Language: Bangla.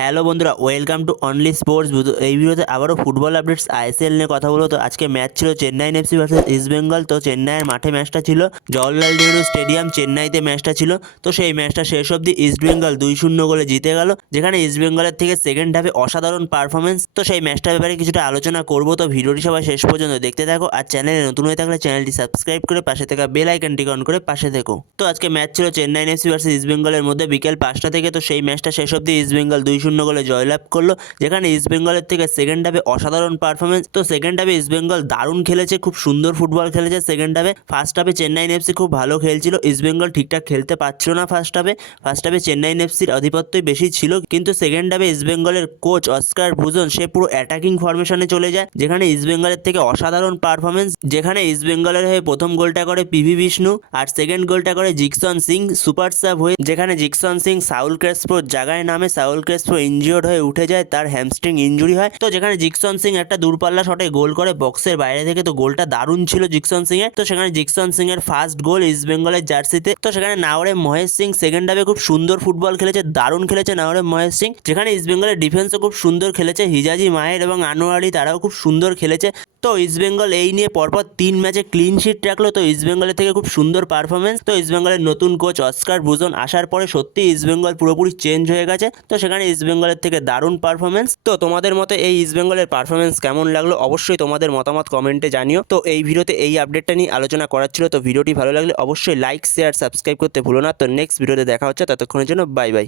হ্যালো বন্ধুরা, ওয়েলকাম টু অনলি স্পোর্টস এই ভিডিওতে আবারও ফুটবল আপডেটস আইএসএল নিয়ে কথা বলব। তো আজকে ম্যাচ ছিল Chennai FC versus East Bengal. তো চেন্নাইয়ের মাঠে ম্যাচটা ছিল, জওয়াহরলাল নেহরু স্টেডিয়াম চেন্নাইতে ম্যাচটা ছিল। তো সেই ম্যাচটা শেষ অবধি ইস্ট বেঙ্গল দুই শূন্য গোলে জিতে গেল, যেখানে ইস্ট বেঙ্গলের থেকে সেকেন্ড হাফে অসাধারণ পারফরমেন্স তো সেই ম্যাচটার ব্যাপারে কিছুটা আলোচনা করব। তো ভিডিওটি সবাই শেষ পর্যন্ত দেখতে থাকো আর চ্যানেলে নতুন হয়ে থাকলে চ্যানেলটি সাবস্ক্রাইব করে পাশে থাকা বেল আইকনটি অন করে পাশে থেকো। তো আজকে ম্যাচ ছিল চেন্নাই এফসি ভার্সেস ইস্ট বেঙ্গলের মধ্যে বিকেল পাঁচটা থেকে। তো সেই ম্যাচটা শেষ অবধি ইস্ট বেঙ্গল দুই শূন্য গোলে জয়লাভ করল, যেখানে ইস্ট বেঙ্গলের থেকে সেকেন্ড হাফে অসাধারণ পারফরমেন্স তো সেকেন্ড হাফে ইস্ট বেঙ্গল দারুণ খেলেছে, খুব সুন্দর ফুটবল খেলেছে। সেকেন্ড হাফে ফার্স্ট হাফে চেন্নাই এফসি খুব ভালো খেলছিল। ইস্ট বেঙ্গল ঠিকঠাক খেলতে পারছিল না ফার্স্ট হাফে ফার্স্ট হাফে চেন্নাই এফসির আধিপত্যই বেশি ছিল। কিন্তু সেকেন্ড হাফে ইস্ট বেঙ্গলের কোচ অস্কার ভুজন সে পুরো অ্যাটাকিং ফরমেশনে চলে যায়, যেখানে ইস্ট বেঙ্গলের থেকে অসাধারণ পারফরমেন্স যেখানে ইস্ট বেঙ্গলের হয়ে প্রথম গোলটা করে পিভি বিষ্ণু আর সেকেন্ড গোলটা করে জিকসন সিং সুপার সাব হয়ে, যেখানে জিকসন সিং সাউল ক্রেসপোর জায়গায় নামে। সাউল ক্রেসপো ইনজিওর্ড হয়ে উঠে যায়, তার হ্যামস্ট্রিং ইঞ্জুরি হয়। তো যেখানে জিকসন সিং একটা দূরপাল্লা শটে গোল করে বক্সের বাইরে থেকে তো গোলটা দারুণ ছিল জিকসন সিং এর। তো সেখানে জিকসন সিং এর ফার্স্ট গোল ইস্ট বেঙ্গলের জার্সিতে। তো সেখানে নাওরে মহেশ সিং সেকেন্ড হাফে খুব সুন্দর ফুটবল খেলেছে, দারুণ খেলেছে নাওরে মহেশ সিং। যেখানে ইস্ট বেঙ্গলের ডিফেন্সও খুব সুন্দর খেলেছে, হিজাজি মায়ের এবং আনোয়ারি তারাও খুব সুন্দর খেলেছে। তো ইস্ট বেঙ্গল এই নিয়ে পরপর তিন ম্যাচে ক্লিন শিট রাখল, তো ইস্ট বেঙ্গলের থেকে খুব সুন্দর পারফরমেন্স তো ইস্ট বেঙ্গলের নতুন কোচ অস্কার ভুজন আসার পরে সত্যি ইস্ট বেঙ্গল পুরোপুরি চেঞ্জ হয়ে গেছে। তো সেখানে ইস্ট বেঙ্গলের থেকে দারুণ পারফরমেন্স তো তোমাদের মতে এই ইস্ট বেঙ্গলের পারফরমেন্স কেমন লাগল? অবশ্যই তোমাদের মতামত কমেন্টে জানিও। তো এই ভিডিওতে এই আপডেটটা নিয়ে আলোচনা করার ছিল। তো ভিডিওটি ভালো লাগলে অবশ্যই লাইক শেয়ার সাবস্ক্রাইব করতে ভুলো না। তো নেক্সট ভিডিওতে দেখা হচ্ছে। ততক্ষণের জন্য বাই বাই